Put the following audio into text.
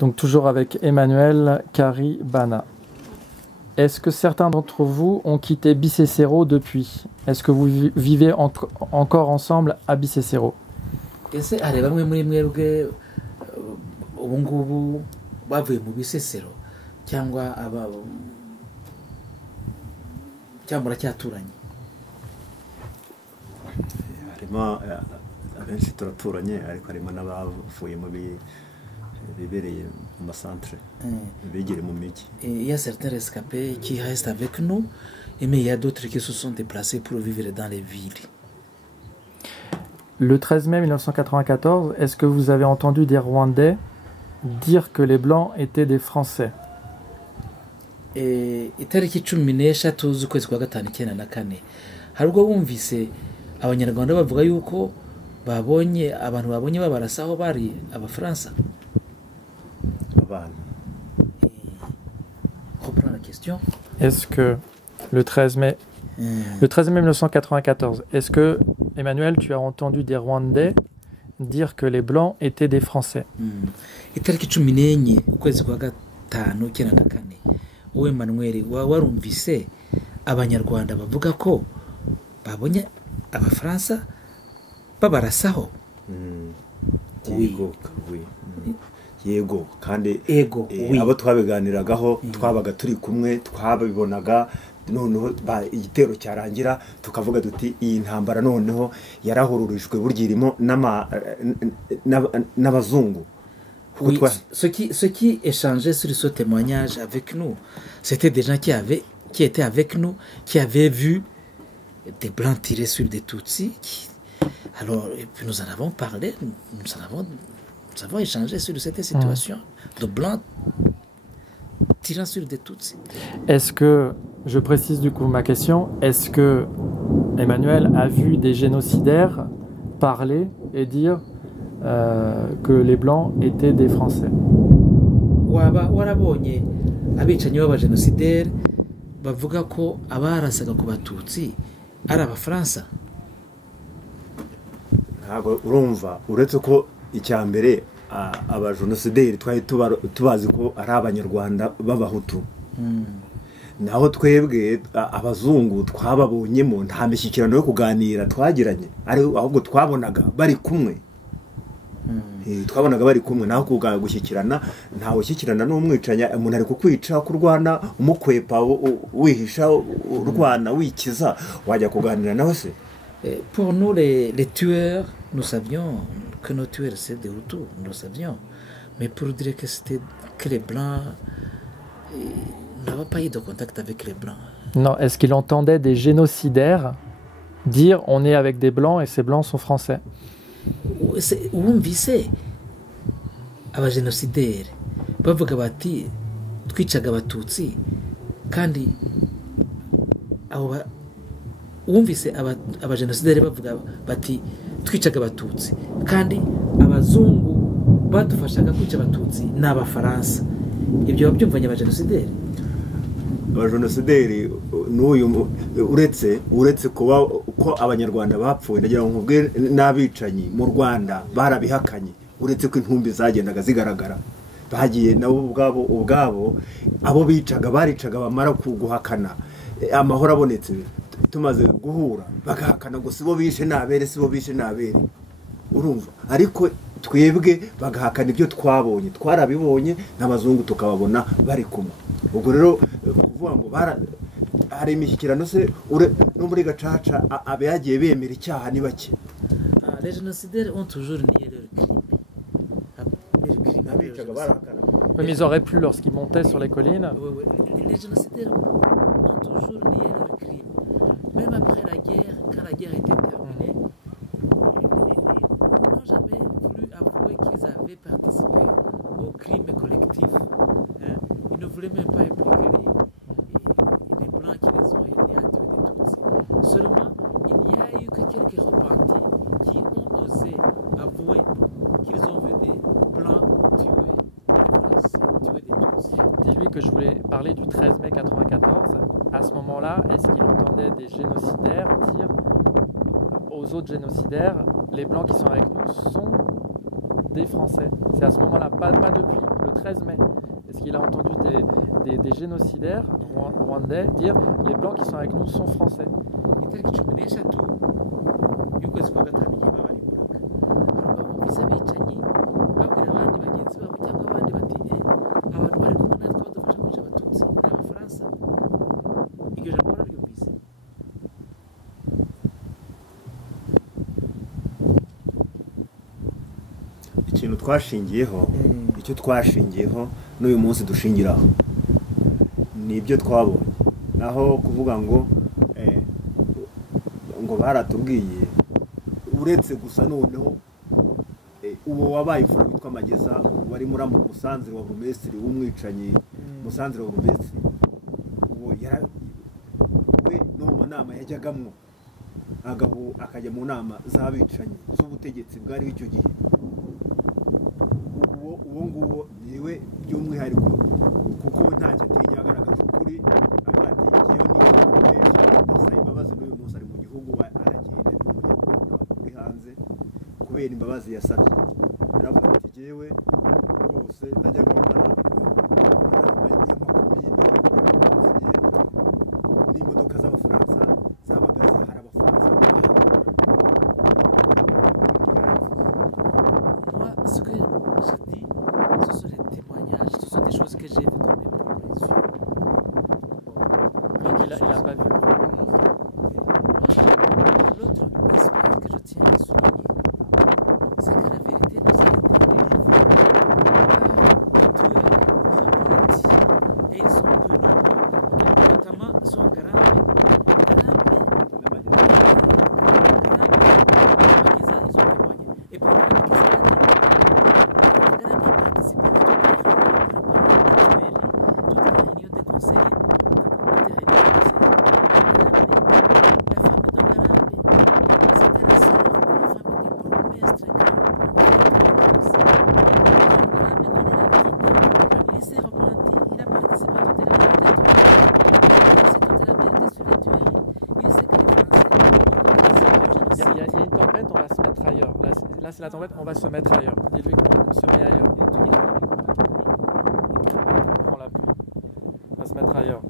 Donc toujours avec Emmanuel Caribana. Est-ce que certains d'entre vous ont quitté Bicécéro depuis? Est-ce que vous vivez encore ensemble à Bicécéro? ese hari bamwe muri mwebwe ubu ngubu bavuye mu Bisesero cyangwa muracyaturanye? harimo abenshi turaturanye ariko harimo n'abavuye mu bibereye mu masantere bigere mu migi. Il y a certains rescapés qui restent avec nous, mais il y a d'autres qui se sont déplacés pour vivre dans les villes. Le 13 mai 1994, est-ce que vous avez entendu des Rwandais dire que les Blancs étaient des Français? Itariki 16 z'ukwezi kwa gatanu 1994 hari ubwo bumvise abanyarwanda bavuga yuko babonye abantu babonye babarasaho bari abafaransa. Reprends la question. Est-ce que le 13 mai 1994, est-ce que, Emmanuel, tu as entendu des Rwandais dire que les Blancs étaient des Français? Itariki 14 ukwezi kwa gatanu 1994 wowe Emmanuel warumvise abanyarwanda bavuga ko babonye abafaransa babarasaho? Yego kandi oui. Abo twabiganiragaho twabaga turi kumwe twabibonaga, noneho igitero cyarangira tukavuga duti iyi ntambara noneho yarahururijwe burgirimo n'abazungu. Oui, ce qui échangeait sur ce témoignage avec nous, c'était des gens qui étaient avec nous, qui avaient vu des Blancs tirer sur des Tutsis. Alors, et puis nous en avons parlé, nous avons échangé sur cette situation de Blancs tirant sur des Tutsis. Est-ce que, je précise du coup ma question, est-ce que Emmanuel a vu des génocidaires parler et dire que les Blancs étaient des Français? warabonye abicanyi b'abajenosideri bavuga ko abarasaga ku Batutsi ari abafaransa? Ntabwo urumva, uretse ko icya mbere abajenosideri twari tubazi ko ari abanyarwanda b'abahutu. Naho twebwe abazungu twababonyemo nta mishyikirano yo kuganira twagiranye, ahubwo twabonaga bari kumwe. Twabonaga bari kumwe, naho gushyikirana ntawe ushyikirana n'umwicanya. Umuntu ari kukwica kurwana umukwepa wihisha urwana wikiza, wajya kuganira nawe se? Pour nous les tueurs, nous savions que nos tueurs c'est des Hutus, nous le savions. Mais pour dire que les Blancs n'avaient pas eu de contact avec les Blancs. Non, est-ce qu'il entendait des génocidaires dire on est avec des Blancs et ces Blancs sont français? Wumvise abajenosideri bavuga bati twicaga Abatutsi, kandi wumvise abajenosideri bavuga bati twicaga Abatutsi kandi abazungu badufashaga kwica Abatutsi n'abafaransa? Ibyo babyumvanye abajenosideri? Abajenosideri n'uyu uretse kuba ko abanyarwanda bapfuye, ndagira ngo nkubwe n'abicanyi mu Rwanda barabihakanye. Uretse ko intumbi zagendaga zigaragara, bagiye nabo ubwabo abo bicaga baricaga bamara guhakana amahoro abonetse, tumaze guhura bagahakana ngo sibo bishe nabere, sibo bishe nabere. Urumva, ariko twebwe bagahakana ibyo twabonye, twarabibonye n'abazungu tukababona bari kumwe. Ubwo rero kuvuga ngo hari imishyikirano se no muri Gacaca abe yagiye bemera icyaha ni bake? Les génocidaires ont toujours nié leur crime. Mais ils auraient pu lorsqu'ils montaient sur les collines. Oui. Les génocidaires ont toujours nié leur crime. Même après la guerre, quand la guerre était terminée, ils n'ont jamais voulu avouer qu'ils avaient participé au crime collectif. Ils ne voulaient même pas impliquer les Blancs qui les ont aidés à tuer des Tutsis. Seulement, il n'y a eu que quelques repentis qui ont osé avouer qu'ils ont vu des Blancs tuer des Français, tuer des Tutsis. Dis-lui que je voulais parler du 13 mai 1994. À ce moment-là, est-ce qu'il entendait des génocidaires dire aux autres génocidaires, les Blancs qui sont avec nous sont des Français? C'est à ce moment-là, pas depuis, le 13 mai. Est-ce qu'il a entendu des génocidaires rwandais dire les blancs qui sont avec nous sont français? itariki 13 y'ukwezi kwa gatanu igihe babarimburaga bumvise abicanyi babwira abandi bagenzi babo cyangwa abandi bati abantu bari kumwe natwe badufasha kwica abatutsi ni abafaransa. iryo jambo bararyumvise. ikintu twashingiyeho icyo twashingiyeho n'uyu munsi dushingiraho ni ibyo twabonye, naho kuvuga ngo baratubwiye uretse gusa noneho uwo wabaye imfura witwa Mageza wari muramu Musanzire wa burumesitiri w'umwicanyi Musanzire wa burumesitiri we no mu nama yajyagamwo akajya mu nama z'abicanyi z'ubutegetsi bwariho icyo gihe. uwo nguwo niwe by'umwihariko kuko ntacyo atinya agaragaza ukuri avuga ati njyewe ni benshi ndasaba imbabazi n'uyu munsi ari mu gihugu aragenda ni umunyarwanda uri hanze kubera imbabazi yasabye. yaravuga ati njyewe rwose ndajyaga gukora amanama y'amakomine n'imodoka z'abafaransa zabaga zihari abafaransa. Moi, ce que je dis, ce sont les témoignages, ce sont des choses que j'ai vues dans mes propres yeux. Donc il a pas vu. L'autre aspect que je tiens à souligner, c'est que la vérité nous a été délivrée par tueurs repentis. Et ils sont peu nombreux, notamment son Ngarambe. Mageza, ils ont témoigné. Et puis Mageza a dit, Ngarambe a participé à toutes les réunions de conseillers, la femme de Ngarambe, c'était la sœur de la femme du bourgmestre Ngarambe connaît la vérité. Il s'est repenti, il a participé à toute la vérité sur les tueries. Il sait que les Français Il y a une tempête, on va se mettre ailleurs. Là c'est la tempête, on va se mettre ailleurs. Dis-lui qu'on se met ailleurs. On prend la pluie. On va se mettre ailleurs.